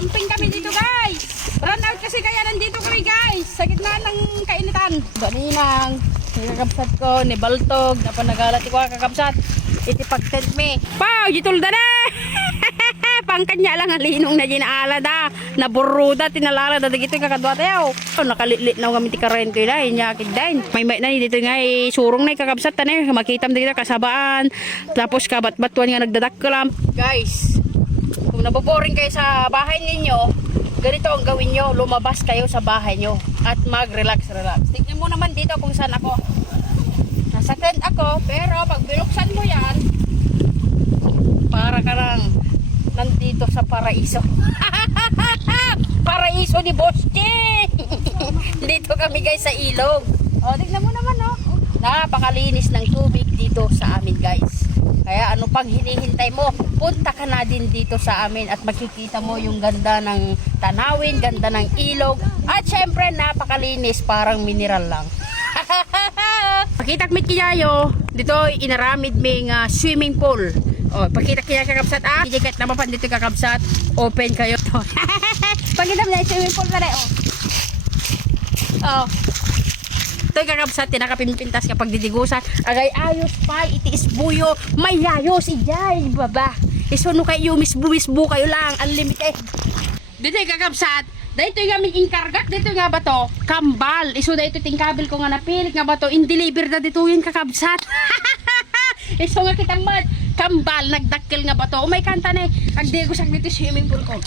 Camping kami dito guys. Run out kasi kaya nandito kami guys. Sa gitna ng kainitan. Baninang. Kakabsat ko ni Baltog. Napanagalat ko kakabsat. Iti pagtent me. Pau, jitulda na. Pangkanya lang ang linong na ginaala da. Naburuda, tinalala da. Dagito kakadwa tayo. Oh, nakalilit na kami ti karen ko na. Inyakig din. May may na dito nga eh, surong na kakabsat na eh. Makitam dito kasabaan. Tapos kabat-batuan nga nagdadakkalam. Guys, kung naboboring kayo sa bahay ninyo, ganito ang gawin nyo. Lumabas kayo sa bahay nyo at mag-relax, relax. Tignan mo naman dito kung saan ako. Nasa tent ako, pero pag binuksan mo yan, para ka lang nandito sa paraiso. paraiso ni Boss dito kami guys sa ilog. O, tignan mo naman? Napakalinis ng tubig dito sa amin, guys. Kaya ano pang hinihintay mo? Punta ka na din dito sa amin at makikita mo yung ganda ng tanawin, ganda ng ilog. At syempre, napakalinis, parang mineral lang. Pakitak mit kiyayo, dito inaramid may nga swimming pool. Oh, pakita kaya kakabsat ah. Hindi kahit naman dito kakabsat, open kayo to. Pakita mo na swimming pool na rin, oh. Oh. Yung kakabsat, tinakapimpintas kapag didigusan. Agay ayos pa, itiis buyo, may yayos, ijay, baba. Isuno kayo, misbu-misbu kayo lang, unlimited. Dito kakabsat, dito yung aming inkargat, dito nga ba to? Kambal. Iso dito tingkabil ko nga napilit nga ba to? In-deliver na dito yung kakabsat. Iso nga kitang mad. Kambal, nagdakkel nga ba to? O may kanta na eh. Agdi ko sa dito swimming pool ko.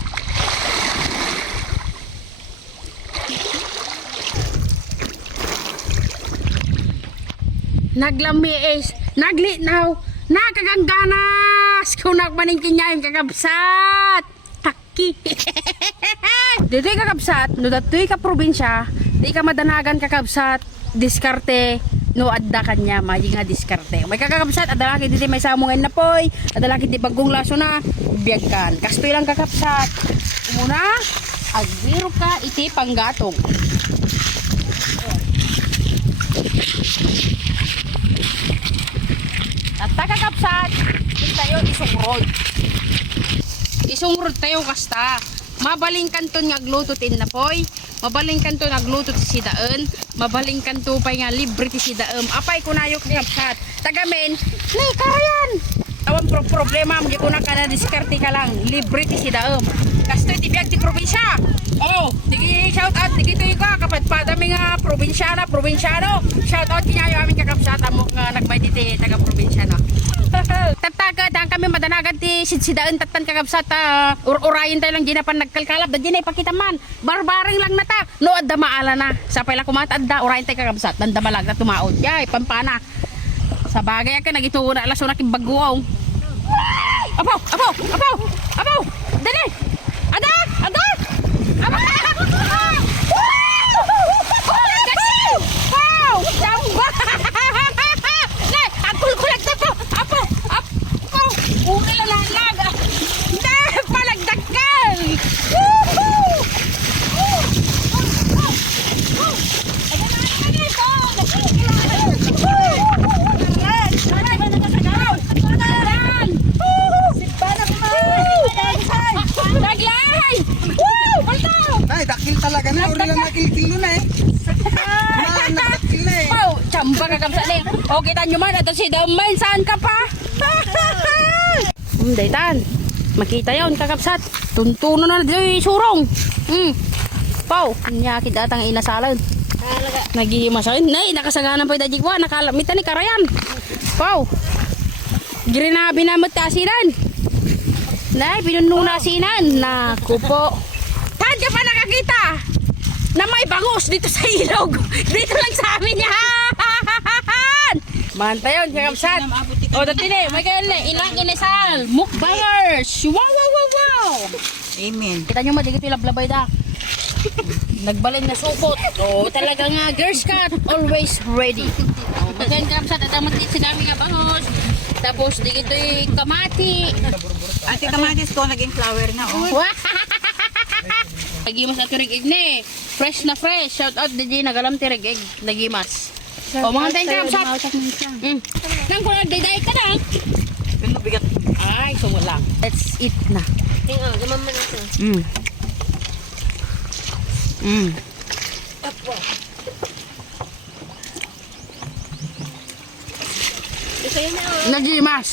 Naglami is, naglinaw, nakagangganas, kung nagmaningkin niya yung kakabsat. Taki. Dito yung kakabsat, no dato'y ka probinsya, di ka madanagan kakabsat, diskarte, no adda kanya, may nga diskarte. May kakabsat, adalaki dito may samungin na poy, adalaki di bagong laso na, biyagkan. Kastoy lang kakabsat. Umuna, agbiro ka, iti panggatong. At takakapsat, ito tayo isungrod. Isungrod tayo kasta. Mabaling kanto nga glututin na poy. Mabaling kanto nga glutot si daan. Mabaling kanto pa nga libre ti si daam. Apay ko na yung kakapsat. Tagamen, ni karayan. Awan pro problema mo ko na ka na diskarte ka lang. Libre ti si daam. Kasto ti biag ti probinsya. Oh, tigi shout out tigi to ka kapag padami nga probinsyana, probinsyano. Shout out kinyayo amin kakapsat amo nga nagbay ti taga probinsyano. Tatagad ang kami madanagan ti sidsidaan tatan kakabsat uh, ur-urayin tayo lang ginapan nagkalkalab. Da ginay pakita man. Barbaring lang nata no adda maala na. Sa pala kumata adda urayin tayo kakabsat nanda malag na tumaod. Yay pampana. Sa bagay ka nagituo na alas una kibaguaw apaw apaw apaw apaw dali ada ada apaw Wow! Tamba! Ne, apul kulat na to! Apo! Apo! Uli na lalag! Ne, palagdakal! Woohoo! Taglay! Woo! Baltaw! Ay, dakil talaga na. Nakil-kilo na eh. Na, nakil na eh. Wow, chamba ka kamsa ni. O kita nyo man, ito si Damay, saan ka pa? Hmm, daytan. Makita yon kakapsat. Tuntuno na dito yung surong. Hmm. Pau, niya kita atang inasalan. Nagihimasakin. Nay, nakasaganan pa yung dajikwa. Nakalamitan ni Karayan. Pau. Girinabi na magtasinan. Nay, pinununa sinan. Naku po. Saan ka pa nakakita? Na may bangus dito sa ilog. Dito lang sa amin yan. Mantayon, kakapsat. O, dati na, may kayo na. Ilang inisal. Mukbangers. Wow, wow, wow, wow. Amen. Kita nyo madigit yung lablabay da. Nagbalin na supot. O, talaga nga, girl scout, always ready. O, magaling kakapsat. At amat din sinami nga bangus. Tapos, digit yung kamati. Ate kamatis ko, naging flower na oh. Nagimas at tirig ne. Fresh na fresh. Shout out DJ nagalam tirig egg. Nagimas. O mga tayo kakapsat. Mm. Nang kung nagdayday ka na. Pero bigat. Ay, so wala. Let's eat na. Tingnan, gaman man natin. Mm. Mm. Yun na. Nagimas.